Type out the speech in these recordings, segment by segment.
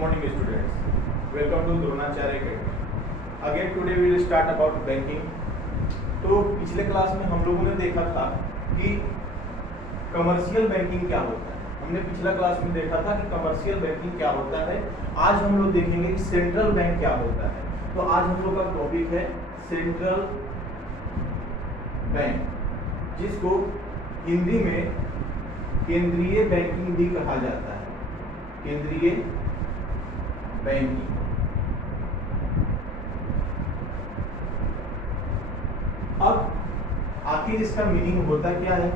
morning students. Welcome to Dronacharya academy. Again today we will start about banking. तो पिछले class में हम लोगों ने देखा था कि कमर्शियल बैंकिंग क्या होता है. हमने पिछला क्लास में देखा था कि कमर्शियल बैंकिंग क्या होता है. आज हम लोग देखेंगे कि सेंट्रल बैंक क्या होता है. तो आज हम लोग का टॉपिक है सेंट्रल बैंक, जिसको हिंदी में केंद्रीय बैंकिंग भी कहा जाता है. केंद्रीय बैंकिंग. अब आखिर इसका मीनिंग होता क्या है,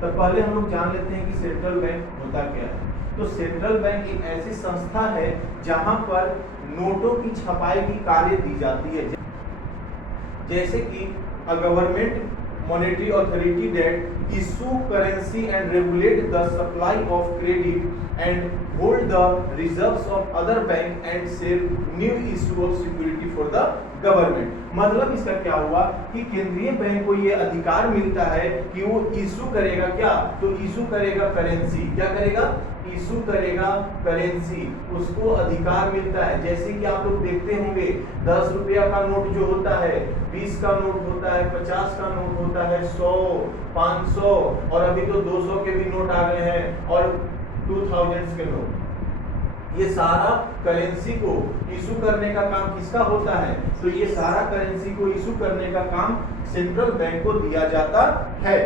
तो पहले हम लोग जान लेते हैं कि सेंट्रल बैंक होता क्या है. तो सेंट्रल बैंक एक ऐसी संस्था है जहां पर नोटों की छपाई की कार्य दी जाती है. जैसे कि a government monetary authority that issue currency and regulate the supply of credit and hold the reserves of other bank and sell new issue of security for the government. मतलब इसका क्या हुआ कि केंद्रीय बैंक को ये अधिकार मिलता है कि वो इशू करेगा क्या, तो इशू करेगा करेंसी. क्या करेगा? इशू करेगा करेंसी. उसको अधिकार मिलता है. जैसे कि आप लोग देखते होंगे 10 रुपया का नोट जो होता है, 20 का नोट होता है, 50 का नोट होता है, 100, 500 और अभी तो 200 के भी नोट आ गए हैं और 2000 के नोट. ये सारा करेंसी को इशू करने का काम किसका होता है? तो ये सारा करेंसी को इशू करने का काम सेंट्रल बैंक को दिया जाता है.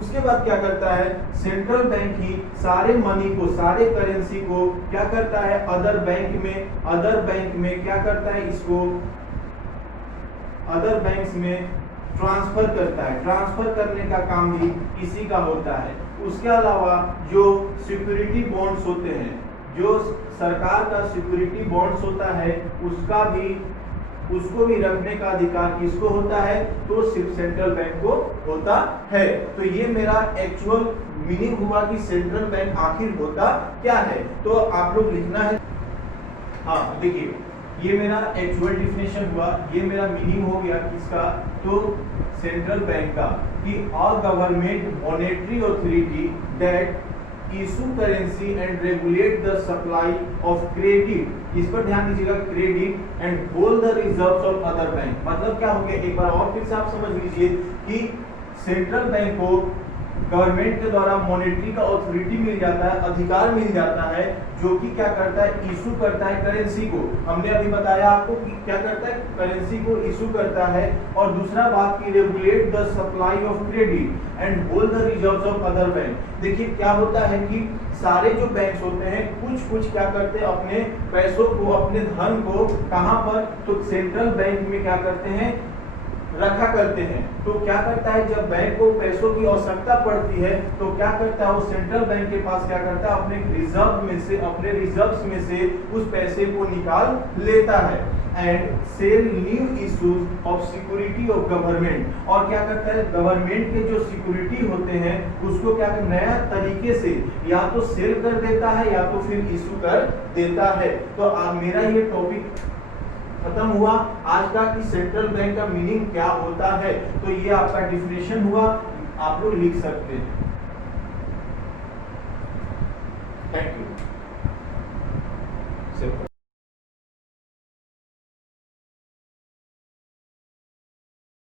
उसके बाद क्या करता है सेंट्रल बैंक ही सारे मनी को, सारे करेंसी को क्या करता है अदर बैंक में क्या करता है, इसको अदर बैंक्स में ट्रांसफर करता है. ट्रांसफर करने का काम भी इसी का होता है. उसके अलावा जो सिक्योरिटी बॉन्ड्स होते हैं, जो सरकार का सिक्योरिटी बॉन्ड्स होता है, उसको भी रखने का अधिकार किसको होता है? तो सिर्फ सेंट्रल बैंक को होता है. तो ये मेरा एक्चुअल मीनिंग हुआ कि सेंट्रल बैंक आखिर होता क्या है. तो आप लोग लिखना है. हाँ देखिए, ये मेरा एक्चुअल डिफिनेशन हुआ, ये मेरा मीनिंग हो गया किसका, तो सेंट्रल बैंक का, कि a government monetary authority that issue currency and regulate the supply of credit. इस पर ध्यान दीजिएगा, credit and hold the reserves of other bank. मतलब क्या हो गया, एक बार और फिर से आप समझ लीजिए कि सेंट्रल बैंक को गवर्नमेंट के द्वारा मॉनेटरी का ऑथोरिटी मिल जाता है, अधिकार मिल जाता है, जो कि क्या करता है, इशू करता है करेंसी को. हमने अभी बताया आपको कि क्या करता है, करेंसी को इशू करता है. और दूसरा बात की regulate the supply of credit and hold the reserves of other bank. देखिए क्या होता है कि सारे जो बैंक्स होते हैं कुछ क्या करते हैं, अपने पैसों को, अपने धन को कहां पर, तो सेंट्रल बैंक में क्या करते हैं, रखा करते हैं. तो क्या करता है, जब बैंक को पैसों की आवश्यकता पड़ती है तो क्या करता है, वो सेंट्रल बैंक के पास क्या करता है, अपने रिजर्व्स में से उस पैसे को निकाल लेता है. And sell new issues of security of government. और क्या करता है, गवर्नमेंट के जो सिक्योरिटी होते हैं उसको क्या कर, नया तरीके से या तो सेल कर देता है या तो फिर इशू कर देता है. तो मेरा ये टॉपिक खत्म हुआ आज का कि सेंट्रल बैंक का मीनिंग क्या होता है. तो ये आपका डिफिनेशन हुआ, आप लोग लिख सकते हैं. Thank you.